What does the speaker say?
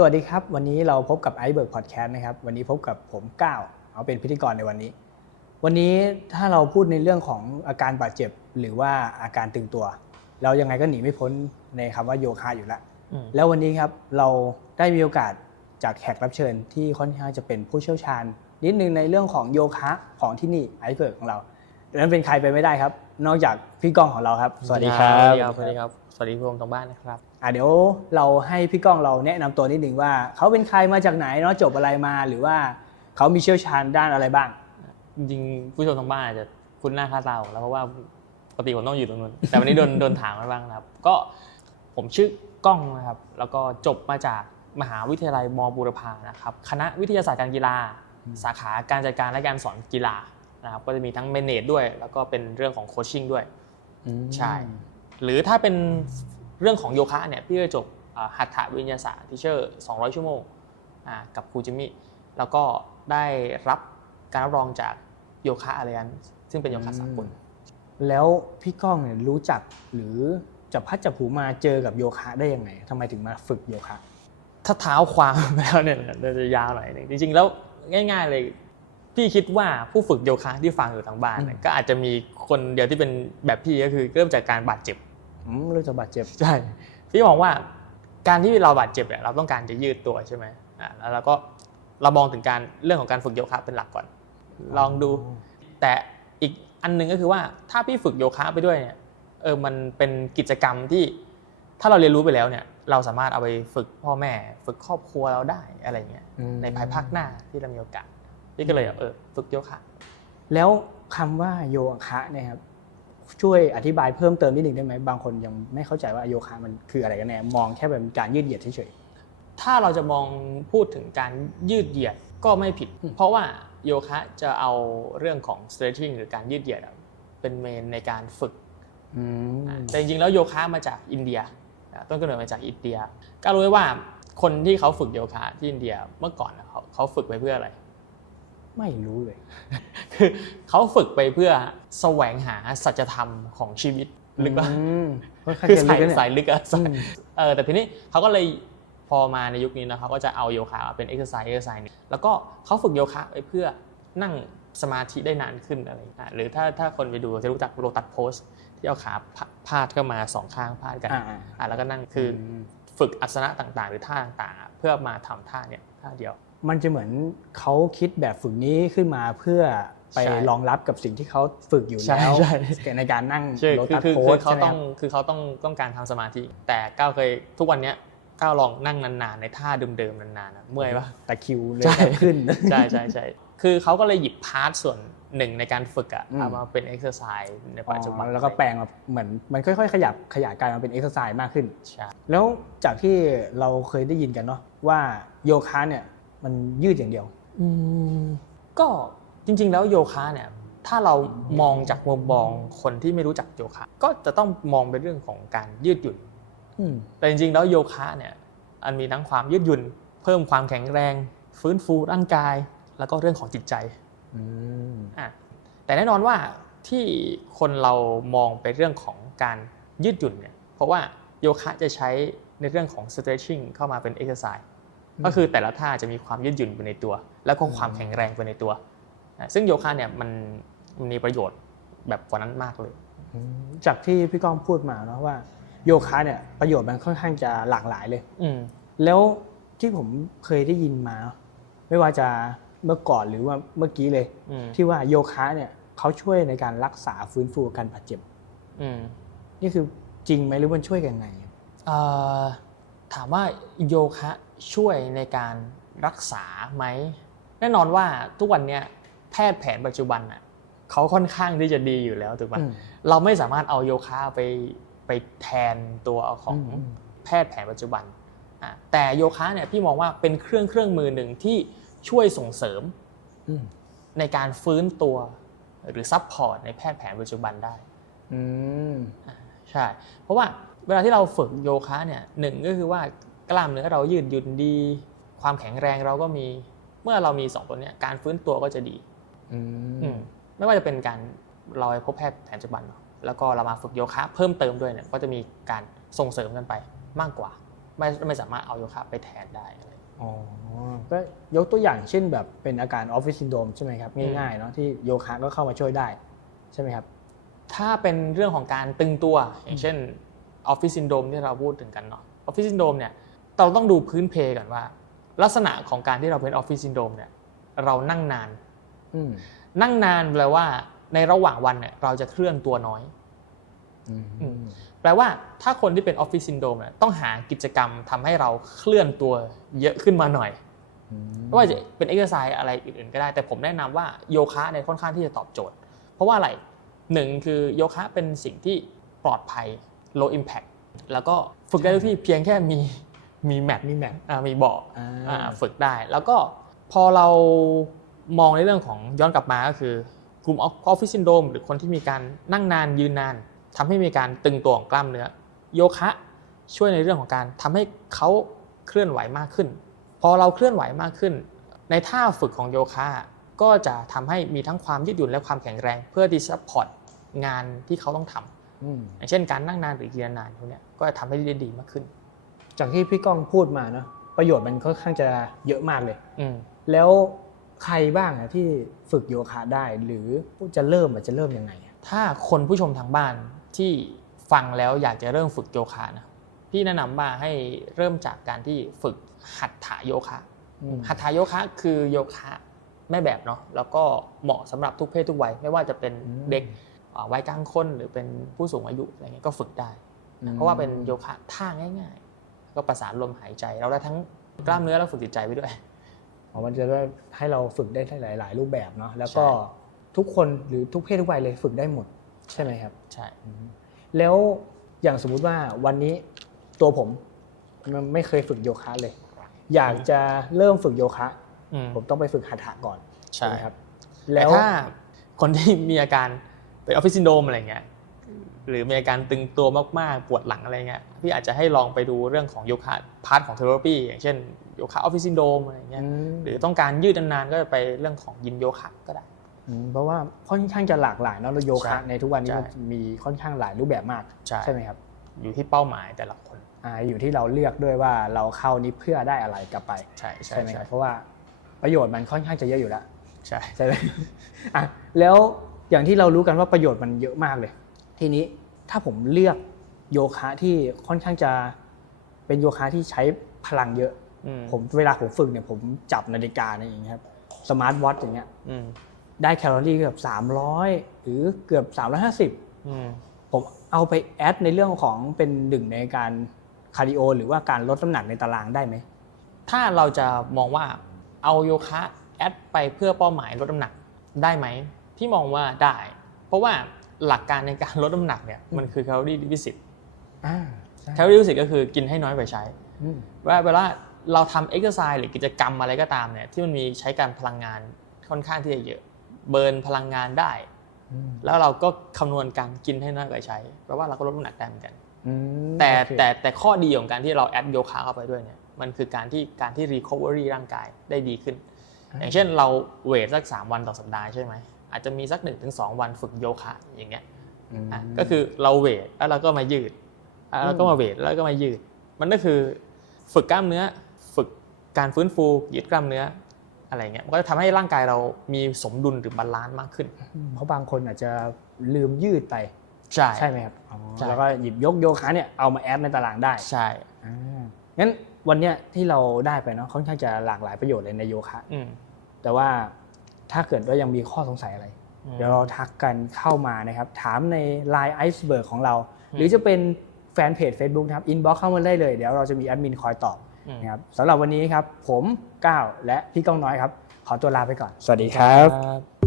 สวัสดีครับ วันนี้เราพบกับ i อ e r g Podcast นะครับ วันนี้พบกับผมก้าวเอาเป็นพิธีกรในวันนี้ วันนี้ถ้าเราพูดในเรื่องของอาการบาดเจ็บหรือว่าอาการตึงตัว เรายังไงก็หนีไม่พ้นในคำว่าโยคะอยู่แล้วอืมแล้ววันนี้ครับเราได้มีโอกาสจากแขกรับเชิญที่ค่อนข้างจะเป็นผู้เชี่ยวชาญ นิดนึงในเรื่องของโยคะของที่นี่ไอเบิร์กของเราดังนั้นเป็นใครไปไม่ได้ครับ นอกจากพี่ก้องของเราครับสวัสดีครับ สวัสดีครับ สวัสดีครับ สวัสดีผู้ชมทางบ้านนะครับอะเดี๋ยวเราให้พี่ก้องเราแนะนำตัวนิดนึงว่า เขาเป็นใครมาจากไหนเนาะจบอะไรมาหรือว่าเขามีเชี่ยวชาญด้านอะไรบ้าง จริงๆผู้ชมทางบ้านอาจจะคุ้นหน้าค่าตาผมแล้วเพราะว่าปกติผมต้องอยู่ตรงนู้นแต่วันนี้โดนโดนถามมาบ้างนะครับ ก็ผมชื่อก้องนะครับ แล้วก็จบมาจากมหาวิทยาลัยมบูรพานะครับ คณะวิทยาศาสตร์การกีฬา สาขาการจัดการและการสอนกีฬา นะครับก็จะมีทั้งเมเนจด้วย แล้วก็เป็นเรื่องของโคชชิ่งด้วยใช่หรือถ้าเป็นเรื่องของโยคะเนี่ยพี่ก็จบอ่าหัตถวิทยาศาสตร์ทิเชอร์200 ชั่วโมงอ่ากับครูจิมมี่แล้วก็ได้รับการรับรองจากโยคะอะไรกันซึ่งเป็นโยคะสากลแล้วพี่ก้องเนี่ยรู้จักหรือจับพัดจับผูมาเจอกับโยคะได้ยังไงทำไมถึงมาฝึกโยคะ ถ้าเท้าความไปแล้วเนี่ยเราจะยาวหน่อยหนึงจริงๆแล้วง่าย ๆเลย พี่คิดว่าผู้ฝึกโยคะที่ฟังอยู่ทางบ้านเนี่ยอืมก็อาจจะมีคนเดียวที่เป็นแบบพี่ก็คือเริ่มจากการบาดเจ็บอืมเรื่องจะบาดเจ็บใช่พี่มองว่าการที่เราบาดเจ็บเนี่ยเราต้องการจะยืดตัวใช่ไหมอ่าแล้วเราก็เรามองถึงการเรื่องของการฝึกโยคะเป็นหลักก่อน ลองดู แต่อีกอันหนึงก็คือว่าถ้าพี่ฝึกโยคะไปด้วยเนี่ยเออมันเป็นกิจกรรมที่ถ้าเราเรียนรู้ไปแล้วเนี่ย เราสามารถเอาไปฝึกพ่อแม่ ฝึกครอบครัวเราได้อะไรเงี้ยอืมในภายภาคหน้าที่เรามีโอกาส พี่ก็เลยเออฝึกโยคะ แล้วคำว่าโยคะเนี่ยครับช่วยอธิบายเพิ่มเติมนิดหนึ่งได้ไหมบางคนยังไม่เข้าใจว่าโยคะมันคืออะไรกันแน่มองแค่แบบเป็นการยืดเหยียดเฉยถ้าเราจะมองพูดถึงการยืดเหยียดก็ไม่ผิดอืมเพราะว่าโยคะจะเอาเรื่องของ stretching หรือการยืดเหยียดอะเป็นเมนในการฝึกๆอืมแต่จริงๆแล้วโยคะมาจากอินเดียนะต้นกำเนิดมาจากอินเดีย ก็รู้ไว้ว่าคนที่เขาฝึกโยคะที่อินเดียเมื่อก่อนนะเขาเขาฝึกไปเพื่ออะไร ไม่รู้เลย คือเขาฝึกไปเพื่อแสวงหาสัจธรรมของชีวิตลึกว่าอืมค่อนข้างคือจะลึสากยนะเนี่ยสายลึกอะอืมเออแต่ทีนี้เขาก็เลยพอมาในยุคนี้นะเขาก็จะเอาโยคะมาเป็นเอ็กซ์ไซส์เอ็กซ์ไซส์แล้วก็เขาฝึกโยคะไปเพื่อนั่งสมาธิได้นานขึ้นอะไรอย่างเงี้ยหรือถ้าถ้าคนไปดูจะรู้จักโรตัดโพสที่เอาขาพาพาดเข้ามาสองข้างพาดกันอ่าอะแล้วก็นั่งคืออมฝึกอัสนะต่างๆ หรือท่าต่างๆอะเพื่อมาทำท่าเนี่ยท่าเดียว มันจะเหมือนเขาคิดแบบฝึกนี้ขึ้นมาเพื่อไปใช่รองรับกับสิ่งที่เขาฝึกอยู่ใช่แล้วใช่ในการนั่งใช่โลคือตัสคือโพคืสอเขาใช่ไหมต้องครับคือเขาต้องต้องการทำสมาธิ แต่ก้าวเคยทุกวันเนี้ยก้าวลองนั่งนานๆในท่าเดิมๆนานๆอะเมื่อยปะตะคริวเลยใช่แทบขึ้นใช่ใช่ใช่คือเขาก็เลยหยิบพาร์ทส่วนหนึ่งในการฝึกอะอืมเอามาเป็นเอ็กซ์ไซส์ในปัจจุบันอ๋อแล้วก็แปลงมาเหมือนมันค่อยๆ ขยับขยายกลายมาเป็นเอ็กซ์ไซส์มากขึ้นใช่แล้วจากที่เราเคยได้ยินกันเนาะว่าโยคะเนี่ย มันยืดอย่างเดียวอืมก็จริง ๆ แล้วโยคะเนี่ยถ้าเรามองจากมุมมองคนที่ไม่รู้จักโยคะ ก็จะต้องมองเป็นเรื่องของการยืดหยุ่นอืมแต่จริงๆแล้วโยคะเนี่ยมันมีทั้งความยืดหยุ่น เพิ่มความแข็งแรง ฟื้นฟูร่างกาย แล้วก็เรื่องของจิตใจอืมอะแต่แน่นอนว่าที่คนเรามองไปเรื่องของการยืดหยุ่นเนี่ยเพราะว่าโยคะจะใช้ในเรื่องของ stretching เข้ามาเป็น exercise ก็คือแต่ละท่าจะมีความยืดหยุ่นไปในตัว แล้วก็ความแข็งแรงไปในตัวอะซึ่งโยคะเนี่ยมันมันมีประโยชน์แบบกว่านั้นมากเลยอืมจากที่พี่ก้องพูดมาเนาะว่าโยคะเนี่ยประโยชน์มันค่อนข้างจะหลากหลายเลย อืมแล้วที่ผมเคยได้ยินมา ไม่ว่าจะเมื่อก่อนหรือว่าเมื่อกี้เลยอืมที่ว่าโยคะเนี่ยเขาช่วยในการรักษาฟื้นฟูอาการบาดเจ็บอืมนี่คือจริงไหมหรือมันช่วยกันไงเอ่อถามว่าโยคะ ช่วยในการรักษาไหม แน่นอนว่าทุกวันเนี้ยแพทย์แผนปัจจุบันอะเขาค่อนข้างที่จะดีอยู่แล้วถูกปะอืมเราไม่สามารถเอาโยคะไปไปแทนตัวของอืมแพทย์แผนปัจจุบันอะแต่โยคะเนี่ยพี่มองว่าเป็นเครื่องเครื่องมือหนึ่งที่ช่วยส่งเสริมอืมในการฟื้นตัวหรือซัพพอร์ตในแพทย์แผนปัจจุบันได้อืมใช่ เพราะว่าเวลาที่เราฝึกโยคะเนี่ยหนึ่งก็คือว่า กล้ามเนื้อเรายืดหยุ่นดี ความแข็งแรงเราก็มี เมื่อเรามีสองตัวเนี้ยการฟื้นตัวก็จะดีอือืมมไม่ว่าจะเป็นการเราไปพบแพทย์แผนปัจจุบันเนอะแล้วก็เรามาฝึกโยคะเพิ่มเติมด้วยเนี่ยก็จะมีการส่งเสริมกันไปมากกว่า ไม่ไม่สามารถเอาโยคะไปแทนได้อะไรอ๋อก็ยกตัวอย่างเช่นแบบเป็นอาการออฟฟิศซินโดรมใช่ไหมครับอืมง่ายๆเนาะที่โยคะก็เข้ามาช่วยได้ ใช่ไหมครับ ถ้าเป็นเรื่องของการตึงตัวอย่างเช่นออฟฟิศซินโดมที่เราพูดถึงกันเนาะออฟฟิศซินโดมเนี่ย เราต้องดูพื้นเพก่อนว่า ลักษณะของการที่เราเป็นออฟฟิศซินโดมเนี่ยเรานั่งนานอืมนั่งนานแปลว่า ในระหว่างวันเนี่ยเราจะเคลื่อนตัวน้อยอืมอืมแปลว่าถ้าคนที่เป็นออฟฟิศซินโดรมเนี่ยต้องหากิจกรรมทำให้เราเคลื่อนตัวเยอะขึ้นมาหน่อยอืมไม่ว่าจะเป็นเอ็กซ์ไซส์อะไรอื่นๆก็ได้ แต่ผมแนะนำว่าโยคะเนี่ยค่อนข้างที่จะตอบโจทย์ เพราะว่าอะไรหนึ่งคือโยคะเป็นสิ่งที่ปลอดภัย low impact แล้วก็ฝึกได้ทุกที่เพียงแค่มี มีแมทมีแมทอ่ามีเบาะอ่าอ่าฝึกได้ แล้วก็พอเรามองในเรื่องของย้อนกลับมาก็คือกลุ่มออฟฟิศซินโดมหรือคนที่มีการนั่งนานยืนนานทำให้มีการตึงตัวของกล้ามเนื้อ โยคะช่วยในเรื่องของการทำให้เขาเคลื่อนไหวมากขึ้น พอเราเคลื่อนไหวมากขึ้น ในท่าฝึกของโยคะก็จะทำให้มีทั้งความยืดหยุ่นและความแข็งแรง เพื่อที่จะซัพพอร์ตงานที่เขาต้องทำอืมอย่างเช่นการนั่งนานหรือยืนนานพวกเนี้ยก็จะทำให้ได้ดีมากขึ้น จากที่พี่ก้องพูดมาเนาะประโยชน์มันค่อนข้างจะเยอะมากเลย อืมแล้วใครบ้างอะที่ฝึกโยคะได้ หรือจะเริ่มอะจะเริ่มยังไงอะถ้าคนผู้ชมทางบ้านที่ฟังแล้วอยากจะเริ่มฝึกโยคะนะพี่แนะนำว่าให้เริ่มจากการที่ฝึกหัตถโยคะอืมหัตถโยคะคือโยคะแม่แบบเนาะแล้วก็เหมาะสำหรับทุกเพศทุกวัยไม่ว่าจะเป็นเด็กอ่าวัยกลางคนหรือเป็นผู้สูงอายุอะไรเงี้ยก็ฝึกได้ เพราะว่าเป็นโยคะท่าง่ายๆ ก็ประสานลมหายใจ เราได้ทั้งกล้ามเนื้อและฝึกจิตใจไปด้วยอ๋อมันจะได้ให้เราฝึกได้หลาย ๆ รูปแบบเนาะแล้วก็ใช่ทุกคนหรือทุกเพศทุกวัยเลยฝึกได้หมดใช่ไหมครับใช่แล้วอย่างสมมุติว่าวันนี้ตัวผมมันไม่เคยฝึกโยคะเลย อยากจะเริ่มฝึกโยคะอืมผมต้องไปฝึกหัตถะก่อนใช่ไหมครับแต่แล้วถ้าคนที่มีอาการเป็นออฟฟิศซินโดมอะไรเงี้ย หรือมีอาการตึงตัวมากๆ ปวดหลังอะไรเงี้ยพี่อาจจะให้ลองไปดูเรื่องของโยคะพาร์ทของเทอราปีอย่างเช่นโยคะออฟฟิศซินโดมอะไรเงี้ยอืมหรือต้องการยืดนานๆก็ไปเรื่องของยิมโยคะก็ได้อืมเพราะว่าค่อนข้างจะหลากหลายเนาะแล้วโยคะใช่ในทุกวันนี้ใช่มันมีค่อนข้างหลายรูปแบบมากใช่ไหมครับ อยู่ที่เป้าหมายแต่ละคนอ่าอยู่ที่เราเลือกด้วยว่าเราเข้านี้เพื่อได้อะไรกลับไปใช่ใช่ใช่ไหมคใช่รับเพราะว่าประโยชน์มันค่อนข้างจะเยอะอยู่แล้วใช่ใช่ไหมอะแล้วอย่างที่เรารู้กันว่าประโยชน์มันเยอะมากเลย ทีนี้ถ้าผมเลือกโยคะที่ค่อนข้างจะเป็นโยคะที่ใช้พลังเยอะอืมผมเวลาผมฝึกเนี่ยผมจับนาฬิกาเนี่ยอย่างเงี้ยครับสมาร์ทวอทอย่างเงี้ยอืมได้แคลอรี่เกือบ300หรือเกือบ350อืมผมเอาไปแอดในเรื่องของเป็นหนึ่งในการคาร์ดิโอ หรือว่าการลดน้ำหนักในตารางได้ไหม ถ้าเราจะมองว่าเอาโยคะแอดไปเพื่อเป้าหมายลดน้ำหนักได้ไหม พี่มองว่าได้ เพราะว่า หลักการในการลดน้ำหนักเนี่ยมันคือแคลอรี่ดิฟิ i อ่าใช่แคลอรี่ดิฟิ i ก็คือกินให้น้อยกว่าใช้อืมว่าเวลาเราทำเอ็กซ์ไซส์หรือกิจกรรมอะไรก็ตามเนี่ยที่มันมีใช้การพลังงานค่อนข้างที่จะเยอะเบิร์นพลังงานได้อืมแล้วเราก็คำนวณการกินให้น้อยกว่าใช้แปลว่าเราก็ลดน้ำหนักได้เหมือนกันอืมแต่โอเคแต่แต่ข้อดีของการที่เราแอดโยคะเข้าไปด้วยเนี่ยมันคือการที่การที่ recovery ร่างกายได้ดีขึ้น อย่างเช่นเราเวทสัก 3 วันต่อสัปดาห์ใช่ไหม อาจจะมีสัก 1-2 วันฝึกโยคะอย่างเงี้ยมอะก็คือเราเวทแล้วเราก็มายืดอะแล้วก็มาเวทแล้วก็มายืด มันก็คือฝึกกล้ามเนื้อ ฝึกการฟื้นฟูยืดกล้ามเนื้ออะไรเงี้ยมันก็จะทำให้ร่างกายเรามีสมดุลหรือบาลานซ์มากขึ้น เพราะบางคนอาจจะลืมยืดไปใช่ใช่ไหมครับอ๋อใช่แล้วก็หยิบยกโยคะเนี่ยเอามาแอดในตารางได้ใช่อ่างั้นวันเนี้ยที่เราได้ไปเนาะค่อนข้างจะหลากหลายประโยชน์เลยในโยคะอืมแต่ว่า ถ้าเกิดว่ายังมีข้อสงสัยอะไรอืมเดี๋ยวเราทักกันเข้ามานะครับ ถามใน Line Iceberg ของเราอืมหรือจะเป็นแฟนเพจ Facebook นะครับ inbox เข้ามาได้เลย เดี๋ยวเราจะมีแอดมินคอยตอบอืมนะครับสำหรับวันนี้ครับ ผมก้าวและพี่ก้องน้อยครับ ขอตัวลาไปก่อน สวัสดีครับครับ